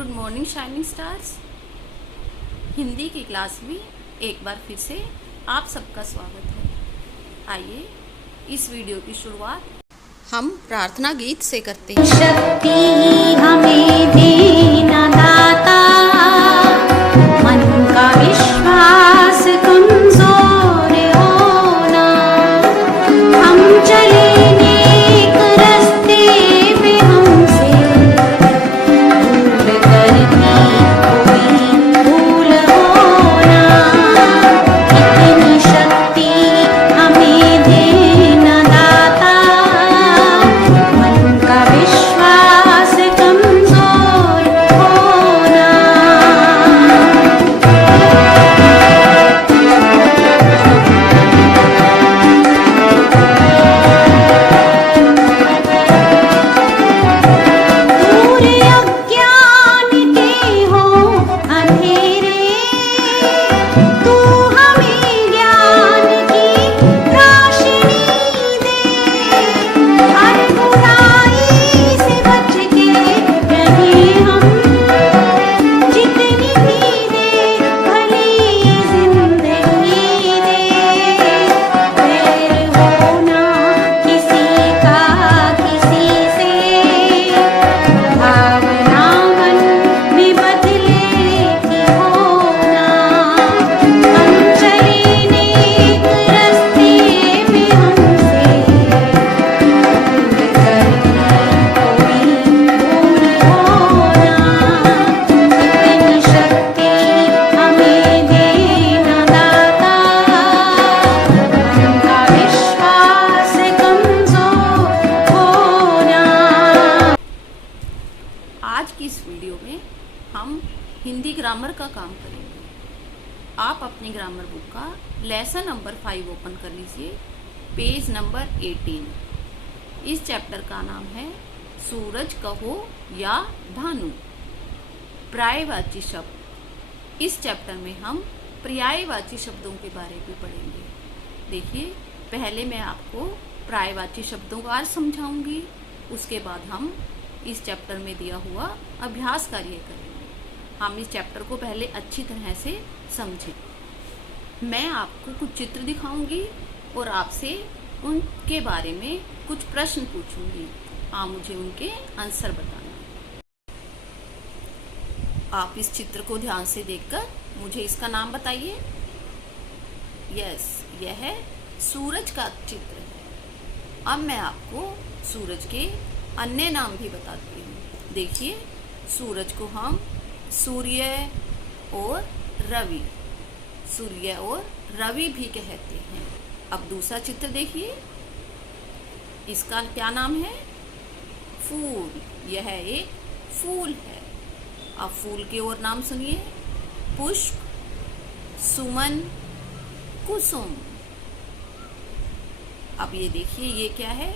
Good morning shining stars. Hindi की class में एक बार फिर से आप सबका स्वागत है। आइए इस वीडियो की शुरुआत हम प्रार्थना गीत से करते हैं। शक्ति हमें देना दाता, मन का विश्वास कमजोर होना, हम चले नेक रास्ते पे हमसे भूल करती कोई भूल होना, इतनी शक्ति हमें देना दाता, मन का विश्वास कमजोर होना। दूर अज्ञान के हो अंधेरे, तू हमें ज्ञान की रोशनी दे, हर बुराई से बच के रहें हम, जितनी भी दे भली ये जिंदगी दे, वैर होना किसी का किसी से, भावना मन में बदले की होना, हम चले नेक रास्ते पे हमसे भूल करती कोई भूल होना, इतनी शक्ति हमें देना दाता, मन का विश्वास कमजोर होना। आज की इस वीडियो में हम हिंदी ग्रामर का काम करेंगे। आप अपनी ग्रामर बुक का लेसन नंबर 5 ओपन कर लीजिए, पेज नंबर 18। इस चैप्टर का नाम है सूरज कहो या भानु। पर्यायवाची शब्द। इस चैप्टर में हम पर्यायवाची शब्दों के बारे में पढ़ेंगे। देखिए, पहले मैं आपको पर्यायवाची शब्दों का अर्थ समझाऊंगी, उसके बाद हम इस चैप्टर में दिया हुआ अभ्यास कार्य करेंगे। हम इस चैप्टर को पहले अच्छी तरह से समझें। मैं आपको कुछ चित्र दिखाऊंगी और आपसे उनके बारे में कुछ प्रश्न पूछूंगी। आप मुझे उनके आंसर बताना। आप इस चित्र को ध्यान से देखकर मुझे इसका नाम बताइए। यस, यह है सूरज का चित्र है। अब मैं आपको सूरज के अन्य नाम भी बताती हूँ। देखिए, सूरज को हम सूर्य और रवि भी कहते हैं। अब दूसरा चित्र देखिए, इसका क्या नाम है? फूल। यह एक फूल है। अब फूल के और नाम सुनिए, पुष्प, सुमन, कुसुम। अब ये देखिए, ये क्या है?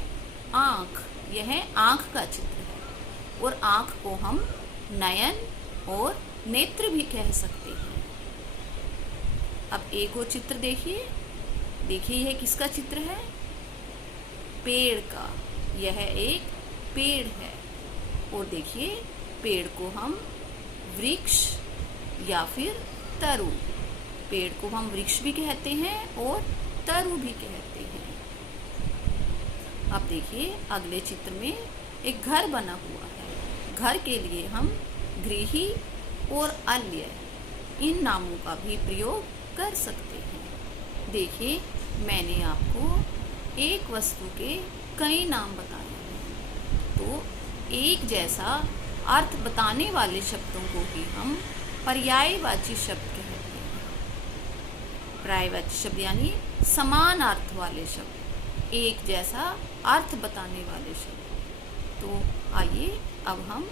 आंख। यह आंख का चित्र है और आंख को हम नयन और नेत्र भी कह सकते हैं। अब एक और चित्र देखिए। देखिए, यह किसका चित्र है? पेड़ का। यह एक पेड़ है। और देखिए, पेड़ को हम वृक्ष या फिर तरु, पेड़ को हम वृक्ष भी कहते हैं और तरु भी कहते हैं। अब देखिए, अगले चित्र में एक घर बना हुआ है। घर के लिए हम गृही और अल्य इन नामों का भी प्रयोग कर सकते हैं। देखिए, मैंने आपको एक वस्तु के कई नाम बताए हैं। तो एक जैसा अर्थ बताने वाले शब्दों को ही हम पर्यायवाची शब्द कहते हैं। पर्यायवाची शब्द यानी समान अर्थ वाले शब्द, एक जैसा अर्थ बताने वाले शब्द। तो आइए, अब हम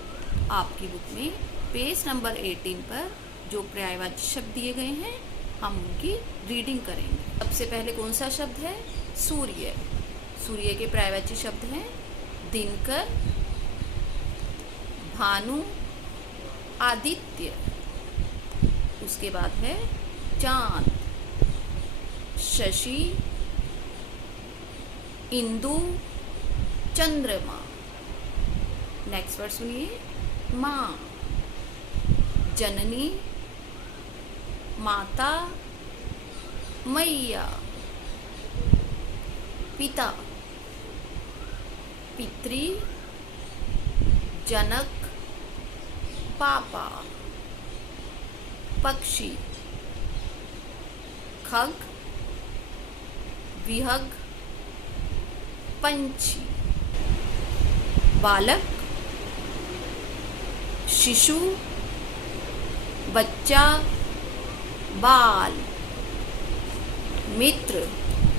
आपकी बुक में पेज नंबर 18 पर जो पर्यायवाची शब्द दिए गए हैं, हम उनकी रीडिंग करेंगे। सबसे पहले कौन सा शब्द है? सूर्य। सूर्य के पर्यायवाची शब्द हैं दिनकर, भानु, आदित्य। उसके बाद है चांद, शशि, इंदु, चंद्रमा। नेक्स्ट वर्ड सुनिए, माँ। जननी, माता, मैया। पिता, पितृ, जनक, पापा। पक्षी, खग, विहग, पंछी। बालक, शिशु, बच्चा, बाल। मित्र,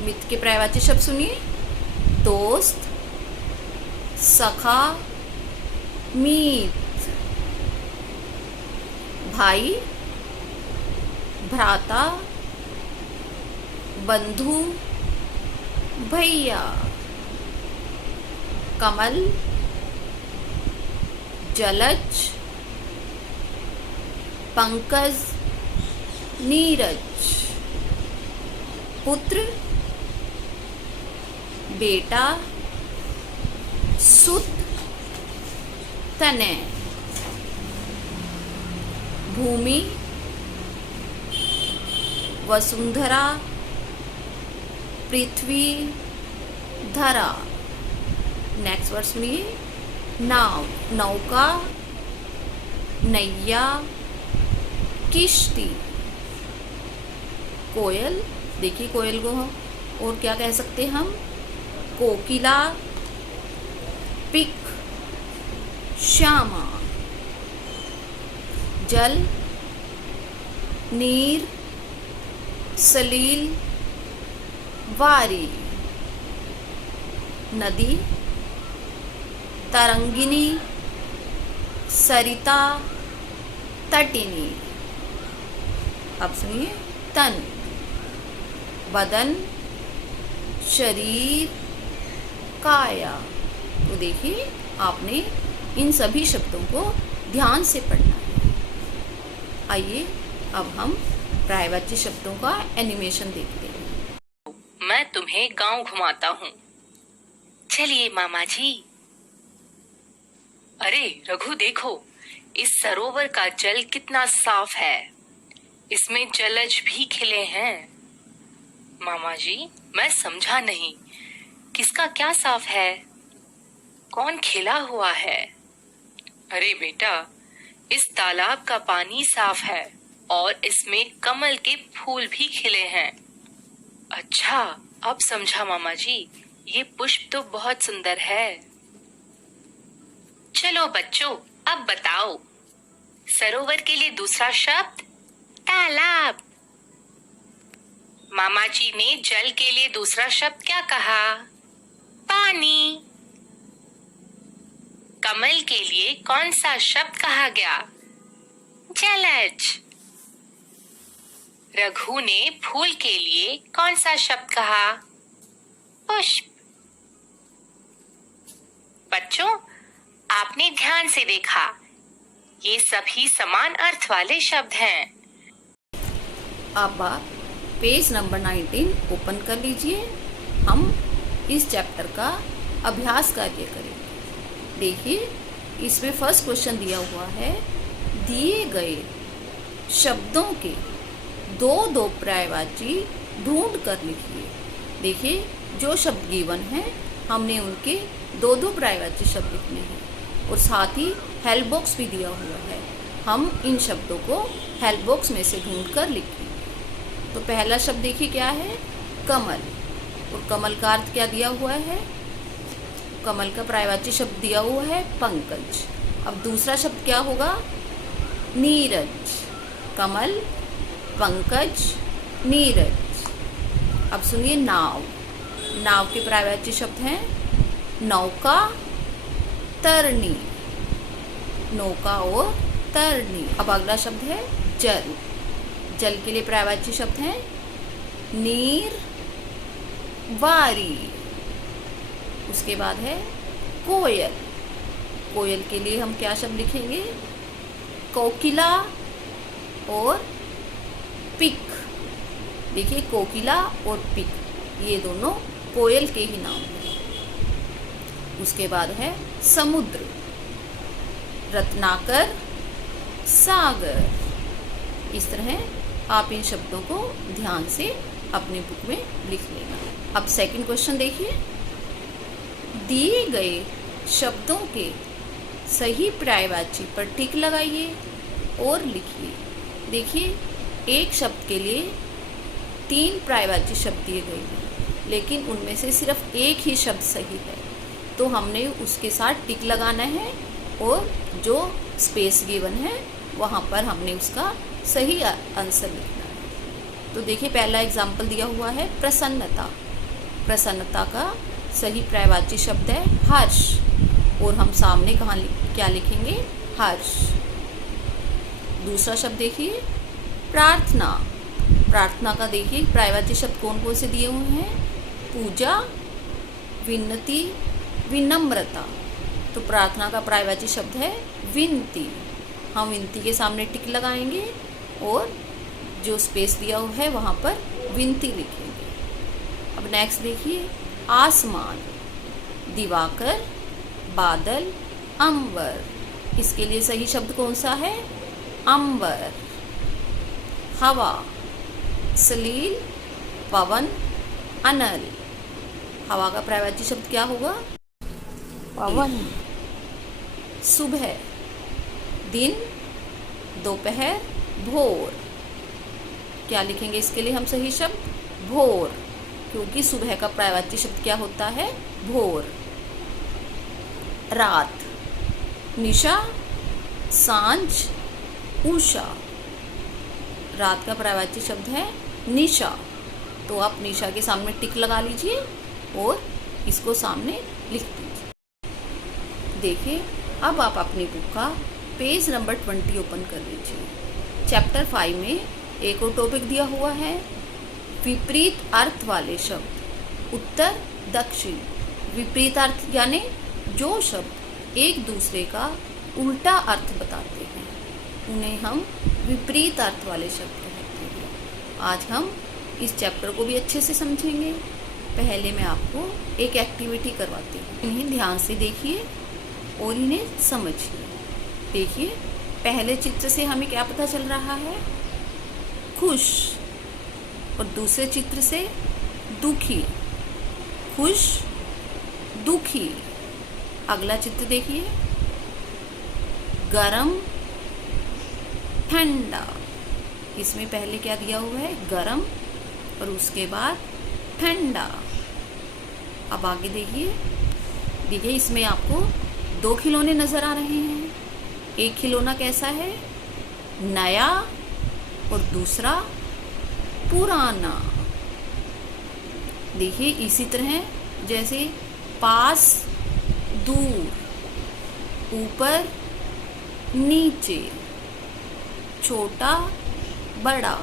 मित्र के पर्यायवाची शब्द सुनिए। दोस्त, सखा, मीत। भाई, भ्राता, बंधु, भैया। कमल, जलज, पंकज, नीरज। पुत्र, बेटा, सुत, तनय। भूमि, वसुंधरा, पृथ्वी, धरा। नेक्स्ट वर्ड सुनिए। नाव, नौका, नैया, किश्ती। कोयल, देखिए कोयल को हम और क्या कह सकते हैं हम? कोकिला, पिक, श्यामा। जल, नीर, सलील, वारी। नदी, तरंगिनी, सरिता, तटिनी। अब सुनिए। तन, बदन, शरीर, काया। तो देखिए आपने इन सभी शब्दों को ध्यान से पढ़ना है। आइए अब हम पर्यायवाची शब्दों का एनिमेशन देखते हैं। मैं तुम्हें गांव घुमाता हूँ। चलिए मामा जी। अरे रघु देखो, इस सरोवर का जल कितना साफ है। इसमें जलज भी खिले हैं। मामा जी मैं समझा नहीं, किसका क्या साफ है? कौन खिला हुआ है? अरे बेटा, इस तालाब का पानी साफ है और इसमें कमल के फूल भी खिले हैं। अच्छा, अब समझा मामा जी, ये पुष्प तो बहुत सुंदर है। चलो बच्चों, अब बताओ, सरोवर के लिए दूसरा शब्द तालाब। मामा जी ने जल के लिए दूसरा शब्द क्या कहा? पानी। कमल के लिए कौन सा शब्द कहा गया? जलज। रघु ने फूल के लिए कौन सा शब्द कहा? पुष्प। बच्चों, आपने ध्यान से देखा, ये सभी समान अर्थ वाले शब्द हैं। अब आप पेज नंबर 19 ओपन कर लीजिए। हम इस चैप्टर का अभ्यास कार्य करेंगे। देखिए इसमें फर्स्ट क्वेश्चन दिया हुआ है, दिए गए शब्दों के दो पर्यायवाची ढूंढ कर लिखिए। देखिए जो शब्द गिवन है हमने उनके दो पर्यायवाची शब्द लिखने हैं और साथ ही हेल्प बॉक्स भी दिया हुआ है। हम इन शब्दों को हेल्प बॉक्स में से ढूंढ कर लिखेंगे। तो पहला शब्द देखिए क्या है? कमल। और कमल का अर्थ क्या दिया हुआ है? कमल का पर्यायवाची शब्द दिया हुआ है पंकज। अब दूसरा शब्द क्या होगा? नीरज। कमल, पंकज, नीरज। अब सुनिए नाव। नाव के पर्यायवाची शब्द हैं नौका, तरनी। नौका और तरनी। अब अगला शब्द है जल। जल के लिए पर्यायवाची शब्द हैं नीर, वारी। उसके बाद है कोयल। कोयल के लिए हम क्या शब्द लिखेंगे? कोकिला और पिक। देखिए कोकिला और पिक ये दोनों कोयल के ही नाम हैं। उसके बाद है समुद्र। रत्नाकर, सागर। इस तरह आप इन शब्दों को ध्यान से अपनी बुक में लिख लेना। अब सेकंड क्वेश्चन देखिए, दिए गए शब्दों के सही पर्यायवाची पर टिक लगाइए और लिखिए। देखिए, एक शब्द के लिए 3 पर्यायवाची शब्द दिए गए हैं, लेकिन उनमें से सिर्फ एक ही शब्द सही है, तो हमने उसके साथ टिक लगाना है और जो स्पेस गिवन है वहाँ पर हमने उसका सही आंसर लिखना है। तो देखिए, पहला एग्जाम्पल दिया हुआ है प्रसन्नता। प्रसन्नता का सही पर्यायवाची शब्द है हर्ष, और हम सामने क्या लिखेंगे? हर्ष। दूसरा शब्द देखिए प्रार्थना। प्रार्थना का देखिए पर्यायवाची शब्द कौन कौन से दिए हुए हैं? पूजा, विनती, विनम्रता। तो प्रार्थना का पर्यायवाची शब्द है विनती। हम विनती के सामने टिक लगाएंगे और जो स्पेस दिया हुआ है वहाँ पर विनती लिखेंगे। अब नेक्स्ट देखिए आसमान। दिवाकर, बादल, अंबर। इसके लिए सही शब्द कौन सा है? अंबर। हवा, सलील, पवन, अनल। हवा का पर्यायवाची शब्द क्या होगा? पवन। सुबह, दिन, दोपहर, भोर। क्या लिखेंगे इसके लिए हम सही शब्द? भोर, क्योंकि सुबह का पर्यायवाची शब्द क्या होता है? भोर। रात, निशा, सांझ, उषा। रात का पर्यायवाची शब्द है निशा, तो आप निशा के सामने टिक लगा लीजिए और इसको सामने लिख दीजिए। देखिए, अब आप अपनी बुक का पेज नंबर 20 ओपन कर लीजिए। चैप्टर 5 में एक और टॉपिक दिया हुआ है विपरीत अर्थ वाले शब्द। उत्तर, दक्षिण। विपरीत अर्थ यानी जो शब्द एक दूसरे का उल्टा अर्थ बताते हैं, उन्हें हम विपरीत अर्थ वाले शब्द कहते हैं। आज हम इस चैप्टर को भी अच्छे से समझेंगे। पहले मैं आपको एक एक्टिविटी करवाती हूँ, इन्हें ध्यान से देखिए और इन्हें समझिए। देखिए, पहले चित्र से हमें क्या पता चल रहा है? खुश। और दूसरे चित्र से दुखी। खुश, दुखी। अगला चित्र देखिए, गरम, ठंडा। इसमें पहले क्या दिया हुआ है? गरम, और उसके बाद ठंडा। अब आगे देखिए। देखिए, इसमें आपको 2 खिलौने नजर आ रहे हैं। एक खिलौना कैसा है? नया, और दूसरा पुराना। देखिए, इसी तरह जैसे पास, दूर, ऊपर, नीचे, छोटा, बड़ा,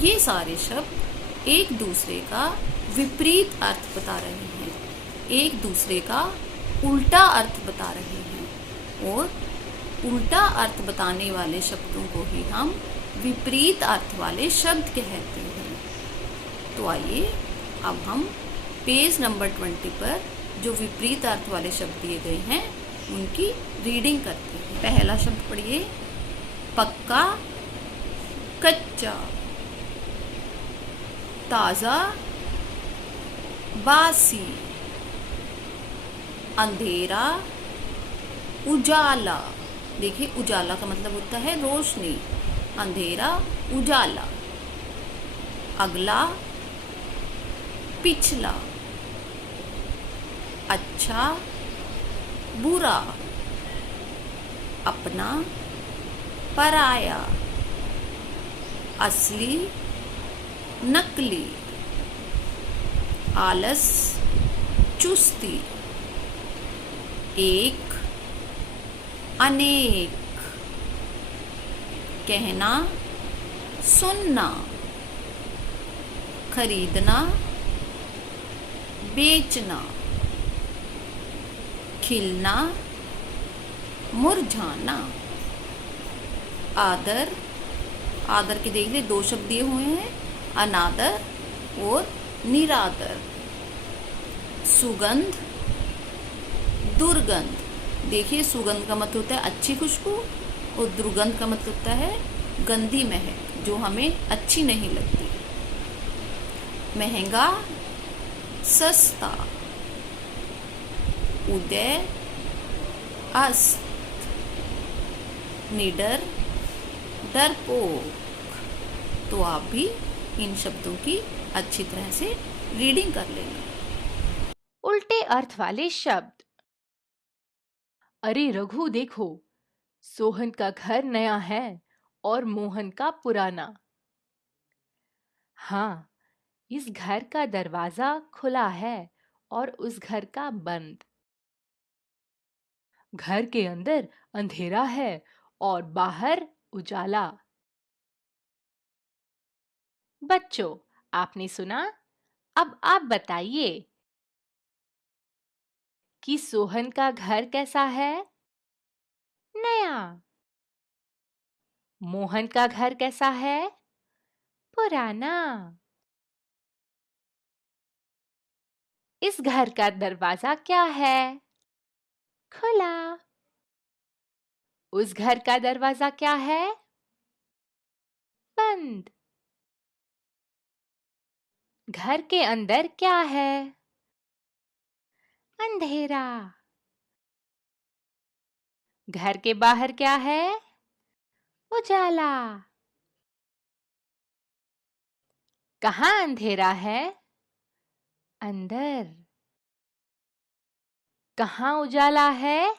ये सारे शब्द एक दूसरे का विपरीत अर्थ बता रहे हैं, एक दूसरे का उल्टा अर्थ बता रहे हैं, और उल्टा अर्थ बताने वाले शब्दों को ही हम विपरीत अर्थ वाले शब्द कहते हैं। तो आइए अब हम पेज नंबर 20 पर जो विपरीत अर्थ वाले शब्द दिए गए हैं उनकी रीडिंग करते हैं। पहला शब्द पढ़िए, पक्का, कच्चा, ताजा, बासी, अंधेरा, उजाला। देखिए, उजाला का मतलब होता है रोशनी, अंधेरा, उजाला। अगला, पिछला, अच्छा, बुरा, अपना, पराया, असली, नकली, आलस, चुस्ती, एक, अनेक, कहना, सुनना, खरीदना, बेचना, खिलना, मुरझाना। आदर, आदर के देखिए 2 शब्द दिए हुए हैं, अनादर और निरादर। सुगंध, दुर्गंध। देखिए, सुगंध का मतलब होता है अच्छी खुशबू, और दुर्गंध का मतलब होता है गंदी महक, जो हमें अच्छी नहीं लगती। महंगा, सस्ता, उदय, अस्त, निडर, डरपोक। तो आप भी इन शब्दों की अच्छी तरह से रीडिंग कर लेना। उल्टे अर्थ वाले शब्द। अरे रघु देखो, सोहन का घर नया है और मोहन का पुराना। हाँ, इस घर का दरवाजा खुला है और उस घर का बंद। घर के अंदर अंधेरा है और बाहर उजाला। बच्चों, आपने सुना? अब आप बताइए कि सोहन का घर कैसा है? नया। मोहन का घर कैसा है? पुराना। इस घर का दरवाजा क्या है? खुला। उस घर का दरवाजा क्या है? बंद। घर के अंदर क्या है? अंधेरा। घर के बाहर क्या है? उजाला। कहाँ अंधेरा है? अंदर। कहाँ उजाला है?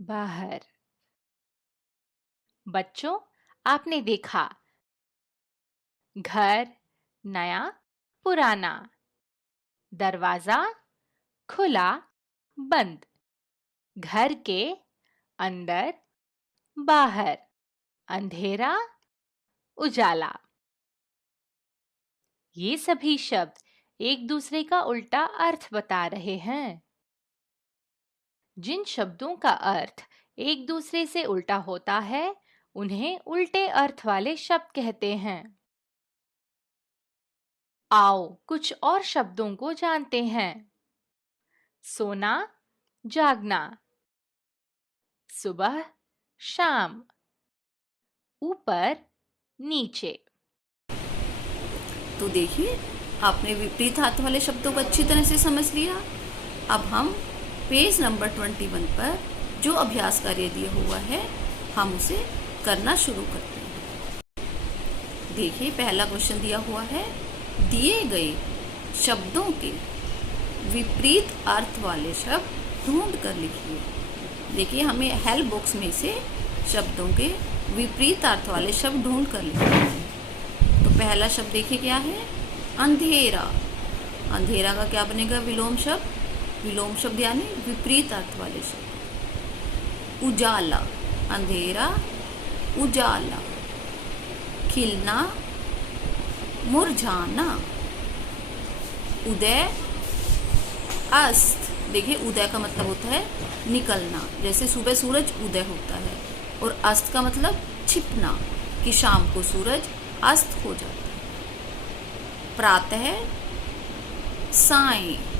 बाहर। बच्चों, आपने देखा, घर नया पुराना, दरवाजा खुला बंद, घर के अंदर बाहर, अंधेरा उजाला। ये सभी शब्द एक दूसरे का उल्टा अर्थ बता रहे हैं। जिन शब्दों का अर्थ एक दूसरे से उल्टा होता है, उन्हें उल्टे अर्थ वाले शब्द कहते हैं। आओ कुछ और शब्दों को जानते हैं। सोना, जागना, सुबह, शाम, ऊपर, नीचे। तो देखिए, आपने विपरीत अर्थ वाले शब्दों को अच्छी तरह से समझ लिया। अब हम पेज नंबर 21 पर जो अभ्यास कार्य दिया हुआ है, हम उसे करना शुरू करते हैं। देखिए, पहला क्वेश्चन दिया हुआ है, दिए गए शब्दों के विपरीत अर्थ वाले शब्द ढूंढ कर लिखिए। देखिए, हमें हेल्प बॉक्स में से शब्दों के विपरीत अर्थ वाले शब्द ढूंढ कर लिखने हैं। तो पहला शब्द देखिए क्या है? अंधेरा। अंधेरा का क्या बनेगा? विलोम शब्द। विलोम शब्द यानी विपरीत अर्थ वाले शब्द। उजाला, अंधेरा, उजाला। खिलना, मुरझाना। उदय, अस्त। देखिए, उदय का मतलब होता है निकलना, जैसे सुबह सूरज उदय होता है। और अस्त का मतलब छिपना, कि शाम को सूरज अस्त हो जाता है। प्रातः, साय।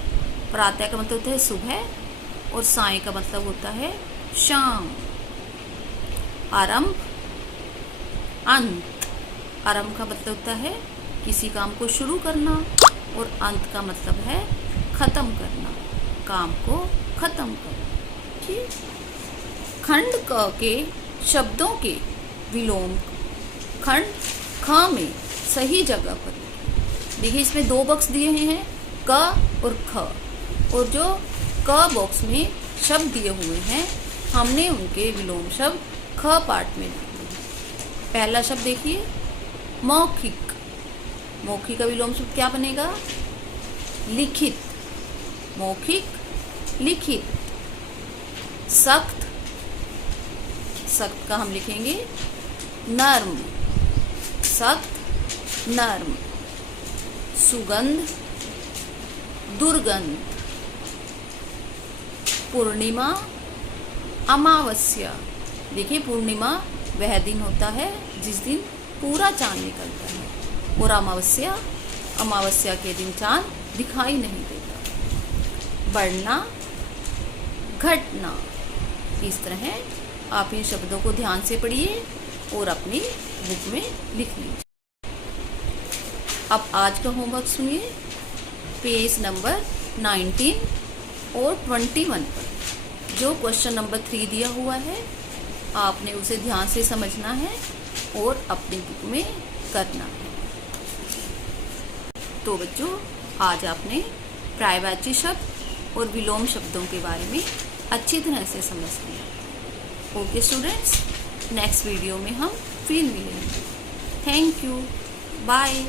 प्रातः का मतलब होता है सुबह और साय का मतलब होता है शाम। आरंभ, अंत। आरंभ का मतलब होता है किसी काम को शुरू करना और अंत का मतलब है खत्म करना, काम को खत्म करना। ठीक। खंड क के शब्दों के विलोम खंड ख में सही जगह पर। देखिए, इसमें दो बॉक्स दिए हैं, क और ख, और जो क बॉक्स में शब्द दिए हुए हैं, हमने उनके विलोम शब्द ख पार्ट में लिखे हैं। पहला शब्द देखिए, मौखिक। मौखिक का विलोम शब्द क्या बनेगा? लिखित। मौखिक, लिखित। सख्त, सख्त का हम लिखेंगे नर्म। सख्त, नर्म। सुगंध, दुर्गंध। पूर्णिमा, अमावस्या। देखिए, पूर्णिमा वह दिन होता है जिस दिन पूरा चांद निकलता है, और अमावस्या, अमावस्या के दिन चांद दिखाई नहीं देता। बढ़ना, घटना। इस तरह आप इन शब्दों को ध्यान से पढ़िए और अपनी बुक में लिख लीजिए। अब आज का होमवर्क सुनिए। पेज नंबर 19 और 21 पर जो क्वेश्चन नंबर 3 दिया हुआ है, आपने उसे ध्यान से समझना है और अपनी बुक में करना है। तो बच्चों, आज आपने पर्यायवाची शब्द और विलोम शब्दों के बारे में अच्छी तरह से समझ लिया। ओके स्टूडेंट्स, नेक्स्ट वीडियो में हम फिर मिलेंगे। Thank you, bye.